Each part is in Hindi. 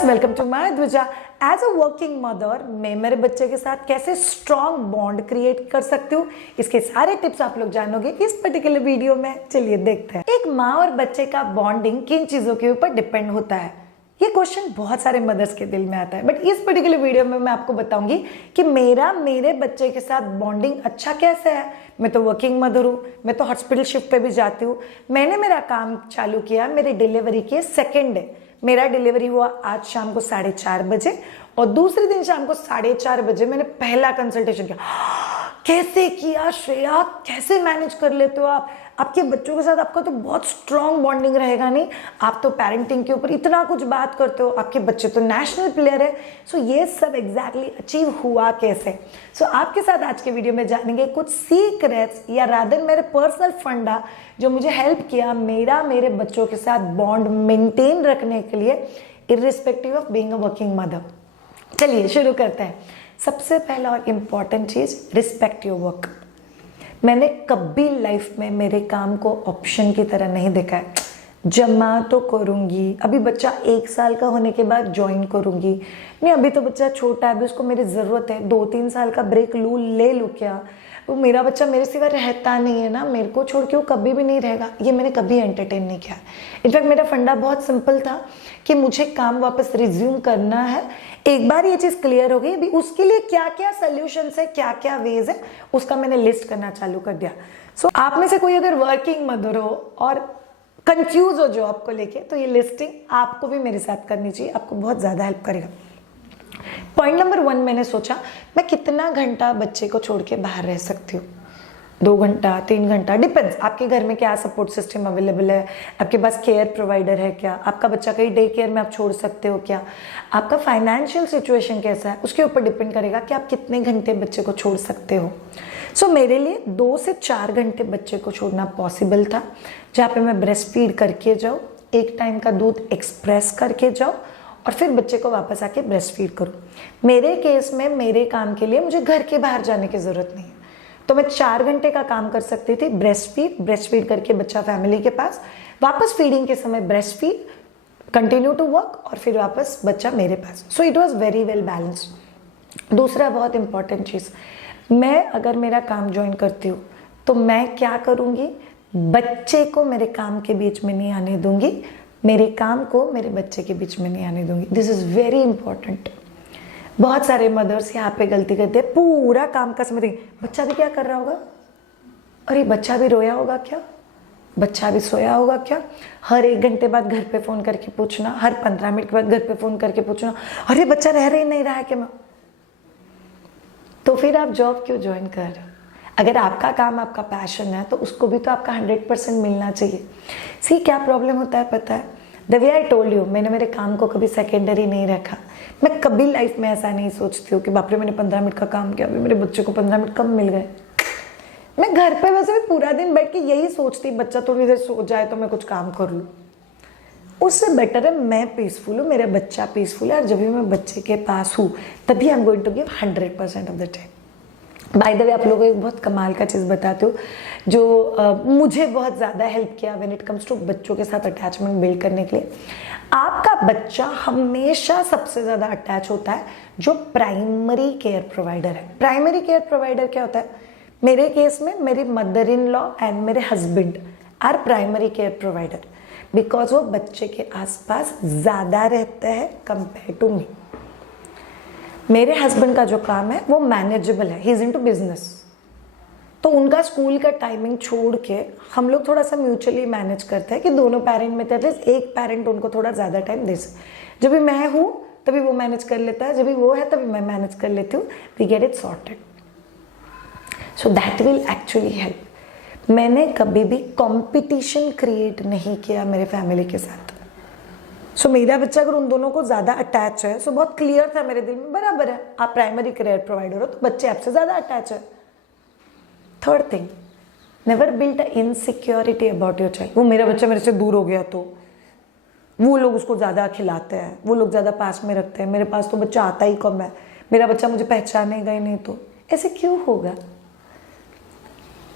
Guys, welcome to my Dwija. As a working mother मैं मेरे बच्चे के साथ कैसे स्ट्रॉन्ग बॉन्ड क्रिएट कर सकती हूँ, इसके सारे टिप्स आप लोग जानोगे इस पर्टिकुलर वीडियो में। चलिए देखते हैं। एक माँ और बच्चे का बॉन्डिंग किन चीजों के ऊपर डिपेंड होता है? ये क्वेश्चन बहुत सारे मदर्स के दिल में आता है, बट इस पर्टिकुलर वीडियो में मैं आपको बताऊंगी कि मेरे बच्चे के साथ बॉन्डिंग अच्छा कैसे है। मैं तो वर्किंग मदर हूँ, मैं तो हॉस्पिटल शिफ्ट पे भी जाती हूँ। मैंने मेरा काम चालू किया मेरे डिलीवरी के सेकेंड डे। मेरा डिलीवरी हुआ आज शाम को 4:30 बजे और दूसरे दिन शाम को 4:30 बजे मैंने पहला कंसल्टेशन किया। कैसे किया श्रेया, कैसे मैनेज कर लेते हो आप? आपके बच्चों के साथ आपका तो बहुत स्ट्रॉन्ग बॉन्डिंग रहेगा। नहीं, आप तो पेरेंटिंग के ऊपर इतना कुछ बात करते हो, आपके बच्चे तो नेशनल प्लेयर है। सो ये सब एग्जैक्टली अचीव हुआ कैसे? सो आपके साथ आज के वीडियो में जानेंगे कुछ सीक्रेट्स या रादर मेरे पर्सनल फंडा जो मुझे हेल्प किया मेरे बच्चों के साथ बॉन्ड मेंटेन रखने के लिए, irrespective of being a working mother. चलिए शुरू करते हैं। सबसे पहला और इम्पॉर्टेंट चीज, रिस्पेक्ट योर वर्क। मैंने कभी लाइफ में मेरे काम को ऑप्शन की तरह नहीं देखा है। जमा तो करूंगी, अभी बच्चा 1 साल का होने के बाद ज्वाइन करूंगी, नहीं अभी तो बच्चा छोटा है, अभी उसको मेरी ज़रूरत है, 2-3 साल का ब्रेक ले लूँ क्या? वो मेरा बच्चा मेरे सिवा रहता नहीं है ना, मेरे को छोड़ के वो कभी भी नहीं रहेगा। ये मैंने कभी एंटरटेन नहीं किया। इनफैक्ट मेरा फंडा बहुत सिंपल था कि मुझे काम वापस रिज्यूम करना है। एक बार ये चीज़ क्लियर हो गई, अभी उसके लिए क्या क्या सोल्यूशंस है, क्या क्या वेज है, उसका मैंने लिस्ट करना चालू कर दिया। सो आप में से कोई अगर वर्किंग मदर हो और कंफ्यूज हो जॉब को लेके, तो ये लिस्टिंग आपको भी मेरे साथ करनी चाहिए, आपको बहुत ज़्यादा हेल्प करेगा। पॉइंट नंबर 1, मैंने सोचा मैं कितना घंटा बच्चे को छोड़ के बाहर रह सकती हूँ। 2 घंटा, 3 घंटा, डिपेंड्स आपके घर में क्या सपोर्ट सिस्टम अवेलेबल है, आपके पास केयर प्रोवाइडर है क्या, आपका बच्चा कहीं डे केयर में आप छोड़ सकते हो क्या, आपका फाइनेंशियल सिचुएशन कैसा है, उसके ऊपर डिपेंड करेगा कि आप कितने घंटे बच्चे को छोड़ सकते हो। सो मेरे लिए 2 से 4 घंटे बच्चे को छोड़ना पॉसिबल था, जहाँ पे मैं ब्रेस्ट फीड करके जाऊँ, एक टाइम का दूध एक्सप्रेस करके जाऊँ और फिर बच्चे को वापस आके ब्रेस्ट फीड करूँ। मेरे केस में मेरे काम के लिए मुझे घर के बाहर जाने की ज़रूरत नहीं है, तो मैं 4 घंटे का काम कर सकती थी। ब्रेस्ट फीड करके बच्चा फैमिली के पास, वापस फीडिंग के समय breast feed, continue to work और फिर वापस बच्चा मेरे पास। So it was very well balanced. दूसरा बहुत इंपॉर्टेंट चीज़, मैं अगर मेरा काम ज्वाइन करती हूँ तो मैं क्या करूँगी, बच्चे को मेरे काम के बीच में नहीं आने दूंगी, मेरे काम को मेरे बच्चे के बीच में नहीं आने दूंगी। This is very important. बहुत सारे मदर्स यहाँ पे गलती करते हैं, पूरा काम का समय देंगे, बच्चा भी क्या कर रहा होगा, अरे बच्चा भी रोया होगा क्या, बच्चा भी सोया होगा क्या, हर 1 घंटे बाद घर पे फ़ोन करके पूछना, हर 15 मिनट के बाद घर पे फ़ोन करके पूछना, अरे बच्चा रह रही नहीं रहा है क्या? तो फिर आप जॉब क्यों ज्वाइन कर रहे हो? अगर आपका काम आपका पैशन है तो उसको भी तो आपका 100% मिलना चाहिए। सी क्या प्रॉब्लम होता है पता है? The way I told you, मैंने मेरे काम को कभी सेकेंडरी नहीं रखा। मैं कभी लाइफ में ऐसा नहीं सोचती हूँ कि बाप रे मैंने 15 मिनट का काम किया, अभी मेरे बच्चे को 15 मिनट कम मिल गए। मैं घर पे वैसे भी पूरा दिन बैठ के यही सोचती, बच्चा थोड़ी देर सो जाए तो मैं कुछ काम कर लूँ। उससे बेटर है मैं पीसफुल हूँ, मेरा बच्चा पीसफुल है, और जब भी मैं बच्चे के पास हूँ तभी I am going to give 100% of the time. By the way, आप लोगों को एक बहुत कमाल का चीज़ बताती हूँ जो मुझे बहुत ज़्यादा हेल्प किया व्हेन इट कम्स टू बच्चों के साथ अटैचमेंट बिल्ड करने के लिए। आपका बच्चा हमेशा सबसे ज़्यादा अटैच होता है जो प्राइमरी केयर प्रोवाइडर है। प्राइमरी केयर प्रोवाइडर क्या होता है? मेरे केस में मेरी मदर इन लॉ एंड मेरे husband are primary care provider, because वो बच्चे के आसपास ज़्यादा रहते हैं कंपेयर टू मी। मेरे हस्बैंड का जो काम है वो मैनेजेबल है, ही इज इनटू बिजनेस, तो उनका स्कूल का टाइमिंग छोड़ के हम लोग थोड़ा सा म्यूचुअली मैनेज करते हैं कि दोनों पेरेंट में एटलीस्ट एक पेरेंट उनको थोड़ा ज़्यादा टाइम दे सके। जब भी मैं हूँ तभी वो मैनेज कर लेता है, जब भी वो है तभी मैं मैनेज कर लेती हूँ। We get it sorted, so that will actually help. मैंने कभी भी कॉम्पिटिशन क्रिएट नहीं किया मेरे फैमिली के साथ। सो मेरा बच्चा अगर उन दोनों को ज़्यादा अटैच है, सो बहुत क्लियर था मेरे दिल में, बराबर है आप प्राइमरी केयर प्रोवाइडर हो तो बच्चे आपसे ज़्यादा अटैच है। Third thing, never build a insecurity about your child. वो मेरा बच्चा मेरे से दूर हो गया तो वो लोग उसको ज़्यादा खिलाते हैं, वो लोग ज़्यादा पास में रखते हैं, मेरे पास तो बच्चा आता ही कम है, मेरा बच्चा मुझे पहचानेगा ही नहीं, तो ऐसे क्यों होगा?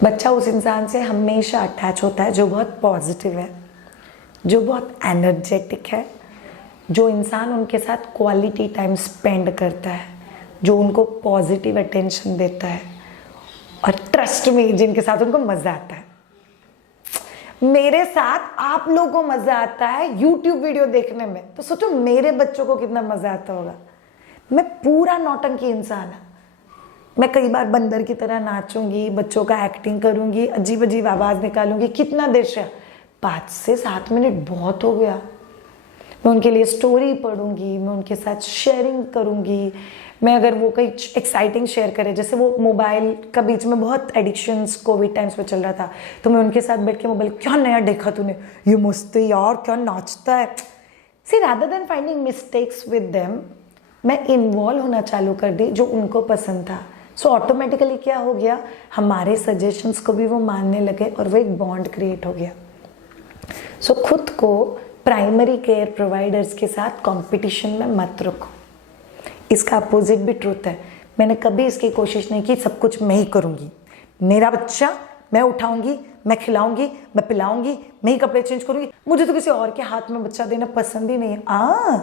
बच्चा उस इंसान से हमेशा अटैच होता है जो बहुत पॉजिटिव है, जो बहुत एनर्जेटिक है, जो इंसान उनके साथ क्वालिटी टाइम स्पेंड करता है, जो उनको पॉजिटिव अटेंशन देता है, और ट्रस्ट में जिनके साथ उनको मजा आता है। मेरे साथ आप लोगों को मजा आता है YouTube वीडियो देखने में, तो सोचो मेरे बच्चों को कितना मजा आता होगा। मैं पूरा नौटंकी इंसान है। मैं कई बार बंदर की तरह नाचूंगी, बच्चों का एक्टिंग करूंगी, अजीब अजीब आवाज निकालूंगी। कितना देर से? 5 से 7 मिनट बहुत हो गया। मैं उनके लिए स्टोरी पढ़ूंगी, मैं उनके साथ शेयरिंग करूंगी। मैं अगर वो कोई एक्साइटिंग शेयर करे, जैसे वो मोबाइल का बीच में बहुत एडिक्शंस कोविड टाइम्स में चल रहा था, तो मैं उनके साथ बैठ के मोबाइल, क्या नया देखा तूने, ये मस्त है यार, क्या नाचता है। See rather than finding mistakes with them, मैं इन्वॉल्व होना चालू कर दी जो उनको पसंद था। सो ऑटोमेटिकली क्या हो गया, हमारे सजेशंस को भी वो मानने लगे और वो एक बॉन्ड क्रिएट हो गया। सो खुद को प्राइमरी केयर प्रोवाइडर्स के साथ कंपटीशन में मत रखो। इसका अपोजिट भी ट्रूथ है। मैंने कभी इसकी कोशिश नहीं की सब कुछ मैं ही करूंगी, मेरा बच्चा मैं उठाऊंगी, मैं खिलाऊंगी, मैं पिलाऊंगी, मैं ही कपड़े चेंज करूंगी, मुझे तो किसी और के हाथ में बच्चा देना पसंद ही नहीं है।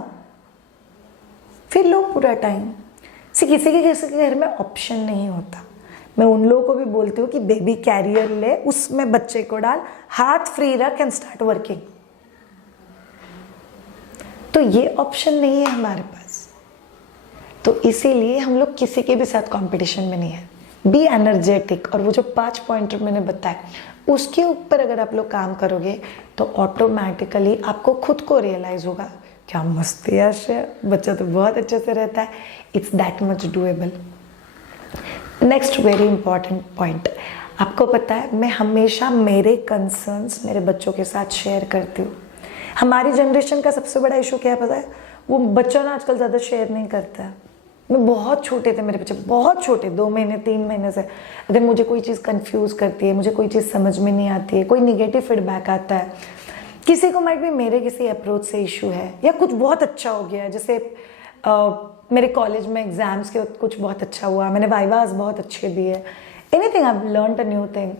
फिर लो पूरा टाइम। किसी के घर में ऑप्शन नहीं होता। मैं उन लोगों को भी बोलती हूँ कि बेबी कैरियर ले, उसमें बच्चे को डाल, हाथ फ्री रख एंड स्टार्ट वर्किंग। तो ये ऑप्शन नहीं है हमारे पास, तो इसीलिए हम लोग किसी के भी साथ कंपटीशन में नहीं है। बी एनर्जेटिक, और वो जो 5 पॉइंट मैंने बताया उसके ऊपर अगर आप लोग काम करोगे तो ऑटोमेटिकली आपको खुद को रियलाइज होगा, क्या मस्त है यार, बच्चा तो बहुत अच्छे से रहता है। It's that much doable. Next very important point, आपको पता है मैं हमेशा मेरे कंसर्न्स मेरे बच्चों के साथ शेयर करती हूँ। हमारी जनरेशन का सबसे बड़ा इशू क्या है पता है, वो बच्चा ना आजकल ज़्यादा शेयर नहीं करता है। मैं बहुत छोटे थे मेरे बच्चे, बहुत छोटे, 2 महीने 3 महीने से, अगर मुझे कोई चीज़ कंफ्यूज करती है, मुझे कोई चीज़ समझ में नहीं आती है, कोई निगेटिव फीडबैक आता है, किसी को माइट भी मेरे किसी अप्रोच से इशू है या कुछ बहुत अच्छा हो गया है, जैसे मेरे कॉलेज में एग्जाम्स के कुछ बहुत अच्छा हुआ, मैंने वाइवास बहुत अच्छे दिए, anything I have learned a new thing,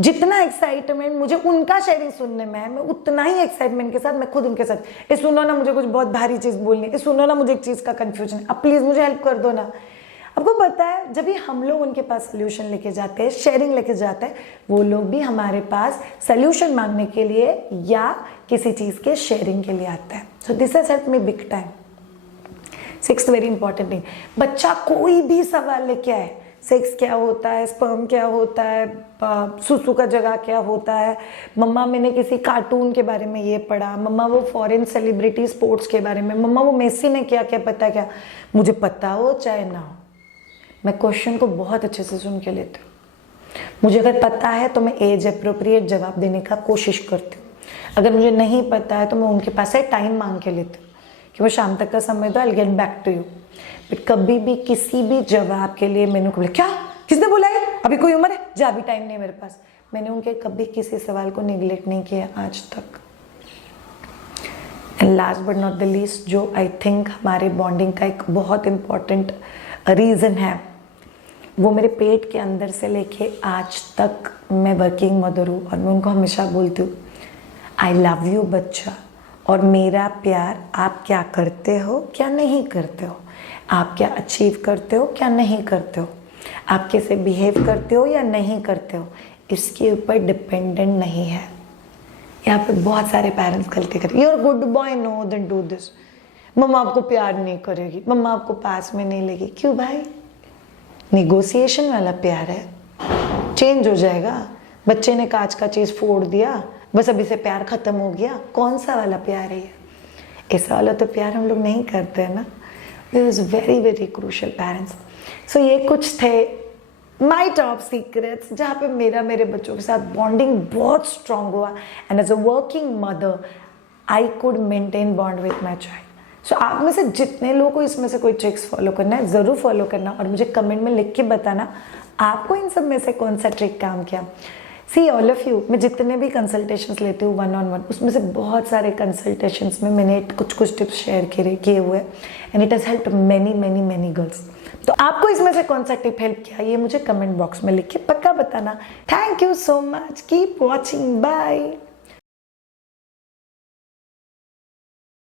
जितना एक्साइटमेंट मुझे उनका शेयरिंग सुनने में है, मैं उतना ही एक्साइटमेंट के साथ मैं खुद उनके साथ, ये सुनो ना मुझे कुछ बहुत भारी चीज़ बोलनी है, ये सुनो ना मुझे एक चीज़ का कन्फ्यूजन है, अब प्लीज़ मुझे हेल्प कर दो ना। आपको पता है जब भी हम लोग उनके पास सोल्यूशन लेके जाते हैं, शेयरिंग लेके जाते हैं, वो लोग भी हमारे पास सोल्यूशन मांगने के लिए या किसी चीज़ के शेयरिंग के लिए आता है। So this has help me big time. 6th very important thing, बच्चा कोई भी सवाल लेके आए, सेक्स क्या होता है, स्पर्म क्या होता है, सुसु का जगह क्या होता है, मम्मा मैंने किसी कार्टून के बारे में ये पढ़ा, मम्मा वो फॉरेन सेलिब्रिटी स्पोर्ट्स के बारे में, मम्मा वो मेसी ने क्या क्या पता क्या, मुझे पता हो चाहे ना हो, मैं क्वेश्चन को बहुत अच्छे से सुन के लेती हूँ। मुझे अगर पता है तो मैं एज अप्रोप्रिएट जवाब देने का कोशिश करती हूँ, अगर मुझे नहीं पता है तो मैं उनके पास से टाइम मांग के लेती हूँ कि वो शाम तक का समय दो, I will get back to you. But कभी भी किसी भी जवाब के लिए मैंने बोला क्या किसने बोला है, अभी कोई उम्र है, जा अभी टाइम नहीं है मेरे पास। मैंने उनके कभी किसी सवाल को निगलेक्ट नहीं किया आज तक। And last but not the least, जो आई थिंक हमारे बॉन्डिंग का एक बहुत इंपॉर्टेंट रीज़न है, वो मेरे पेट के अंदर से लेके आज तक मैं वर्किंग मदर हूँ और मैं उनको हमेशा बोलती हूँ आई लव यू बच्चा, और मेरा प्यार आप क्या करते हो क्या नहीं करते हो, आप क्या अचीव करते हो क्या नहीं करते हो, आप कैसे बिहेव करते हो या नहीं करते हो, इसके ऊपर डिपेंडेंट नहीं है। यहाँ पे बहुत सारे पेरेंट्स गलती करते, you are good boy no then do this, मम्मा आपको प्यार नहीं करेगी, मम्मा आपको पास में नहीं लेगी। क्यों भाई, निगोसिएशन वाला प्यार है, चेंज हो जाएगा। बच्चे ने कांच का चीज़ फोड़ दिया, बस अभी से प्यार खत्म हो गया, कौन सा वाला प्यार है ये? ऐसा वाला तो प्यार हम लोग नहीं करते हैं ना। This is very very crucial parents. So ये कुछ थे माई टॉप सीक्रेट्स जहाँ पे मेरे बच्चों के साथ बॉन्डिंग बहुत स्ट्रांग हुआ, and as a working mother I could maintain bond with my child. So आप में से जितने लोगों को इसमें से कोई ट्रिक्स फॉलो करना है, ज़रूर फॉलो करना और मुझे कमेंट में लिख के बताना आपको इन सब में से कौन सा ट्रिक काम किया। सी ऑल ऑफ यू, मैं जितने भी कंसल्टेशंस लेती हूँ 1-on-1, उसमें से बहुत सारे कंसल्टेशंस में मैंने कुछ टिप्स शेयर किए हुए, and it has helped many girls. तो आपको इसमें से कौन सा टिप हेल्प किया, ये मुझे कमेंट बॉक्स में लिख के पक्का बताना। Thank you so much, keep watching, bye.